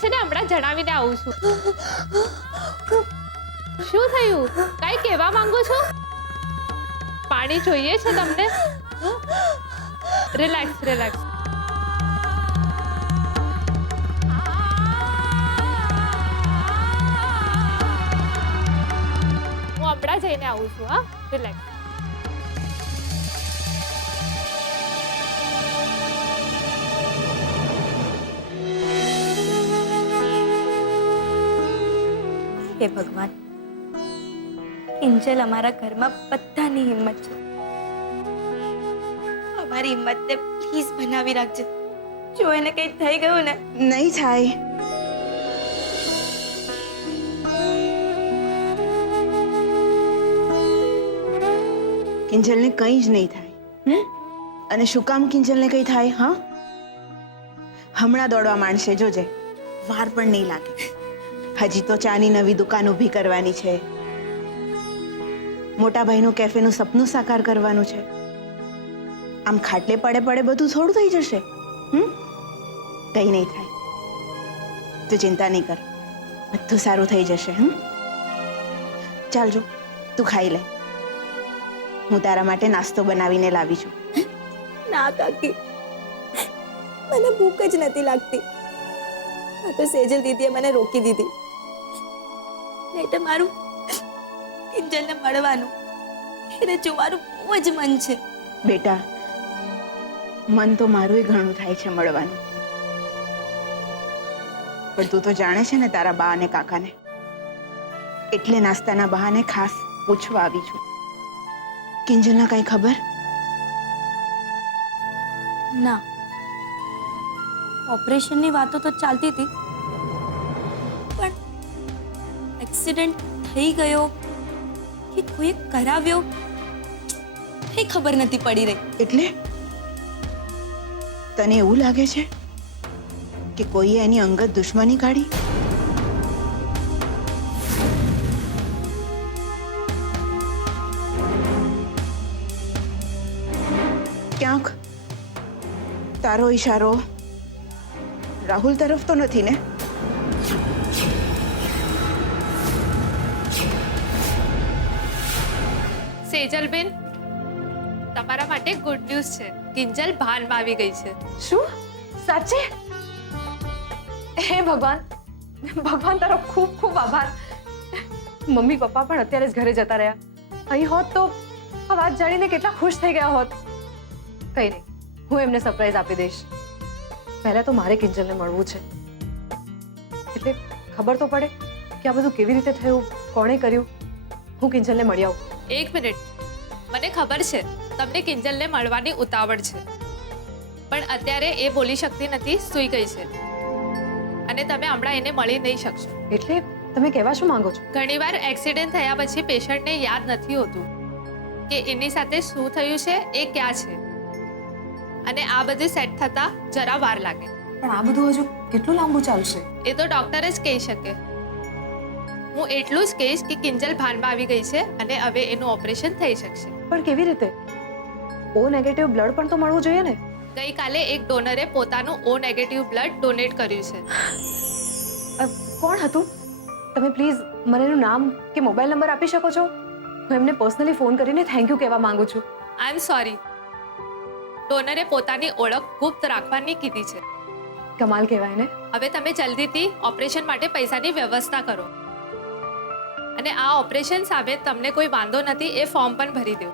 છે ને હમણાં જણાવીને આવું છું. શું થયું? કઈ કહેવા માંગુ છો? પાણી જોઈએ છે તમને? Relax relax. હું હમણાં જઈને આવું છું. હા, રિલેક્સ. હે ભગવાન, કિંજલ અમારા ઘરમાં બધાની હિંમત છે. અમારી હિંમતને પ્લીઝ બનાવી રાખજે. જો એને કંઈ થઈ ગયું ને. નહીં થાય. કિંજલને કંઈ જ નહીં થાય. અને શું કામ કિંજલને કંઈ થાય? હા, હમણાં દોડવા માંડશે, જોજે. વાર પણ નહીં લાગે. હજી તો ચાની નવી દુકાન ઊભી કરવાની છે. મોટા ભાઈનું કેફેનું સપનું સાકાર કરવાનું છે. આમ ખાટલે પડે પડે બધું થોડું થઈ જશે. કંઈ નહીં થાય. તું ચિંતા નહીં કર, બધું સારું થઈ જશે. ચાલ જો, તું ખાઈ લે. હું તારા માટે નાસ્તો બનાવીને લાવી છું. ના કાકી, મને ભૂખ જ નથી લાગતી. આ તો સેજલ દીદીએ મને રોકી દીધી. નહીં તો મારું કિંજલને મળવાનું, એને જોવાનું બહુ જ મન છે. બેટા, મન તો મારું ઘણું થાય છે મળવાનું. પણ તું તો જાણે છે ને તારા બા અને કાકાને, એટલે નાસ્તાના બહાને ખાસ પૂછવા આવી છું. કિંજલના કઈ ખબર? ના, ઓપરેશનની વાતો તો ચાલતી હતી, પણ એક્સિડન્ટ થઈ ગયો કે કોઈએ કરાવ્યો એ ખબર નથી પડી રહી. એટલે તને એવું લાગે છે કે કોઈએ એની અંગત દુશ્મની કાઢી? ક્યાંક તારો ઈશારો રાહુલ તરફ તો નથી ને? સેજલબેન, તમારા માટે ગુડ ન્યૂઝ છે. કિંજલ ભાનમાં આવી ગઈ છે. શું? સાચે? હે ભગવાન, ભગવાન તારો ખૂબ ખૂબ આભાર. મમ્મી પપ્પા પણ અત્યારે જ ઘરે જતા રહ્યા. અહીં હોત તો આ વાત જાણીને કેટલા ખુશ થઈ ગયા હોત. કઈ નહીં, હું એમને સરપ્રાઈઝ આપી દઈશ. પહેલા તો મારે કિંજલને મળવું છે, એટલે ખબર તો પડે કે આ બધું કેવી રીતે થયું, કોણે કર્યું. હું કિંજલને મળી આવું. એક મિનિટ, મને ખબર છે તમને કિંજલને મળવાની ઉતાવળ છે, પણ અત્યારે એ બોલી શકતી નથી, સૂઈ ગઈ છે અને તમે હમણાં એને મળી નહીં શકશો. એટલે તમે કહેવા શું માંગો છો? ઘણીવાર એક્સિડન્ટ થયા પછી પેશન્ટને યાદ નથી હોતું કે એની સાથે શું થયું છે, એ ક્યાં છે, અને આ બધું સેટ થતા જરા વાર લાગે. પણ આ બધું હજુ કેટલું લાંબુ ચાલશે? એ તો ડોક્ટર જ કહી શકે. હું એટલું જ કહીશ કે કિંજલ ભાનમાં આવી ગઈ છે અને હવે એનું ઓપરેશન થઈ શકશે. પણ કેવી રીતે? ઓ નેગેટિવ બ્લડ પણ તો મળવું જોઈએ ને? ગઈકાલે એક ડોનરે પોતાનું ઓ નેગેટિવ બ્લડ ડોનેટ કર્યું છે. કોણ હતું? તમે પ્લીઝ મને એનું નામ કે મોબાઈલ નંબર આપી શકો છો? હું એમને પર્સનલી ફોન કરીને થેન્ક યુ કહેવા માંગુ છું. આઈ એમ સોરી, ડોનરે પોતાની ઓળખ ગુપ્ત રાખવાની કીધી છે. કમાલ કહેવાય ને. હવે તમે જલ્દીથી ઓપરેશન માટે પૈસાની વ્યવસ્થા કરો, અને આ ઓપરેશન સામે તમને કોઈ વાંધો નથી એ ફોર્મ પણ ભરી દો.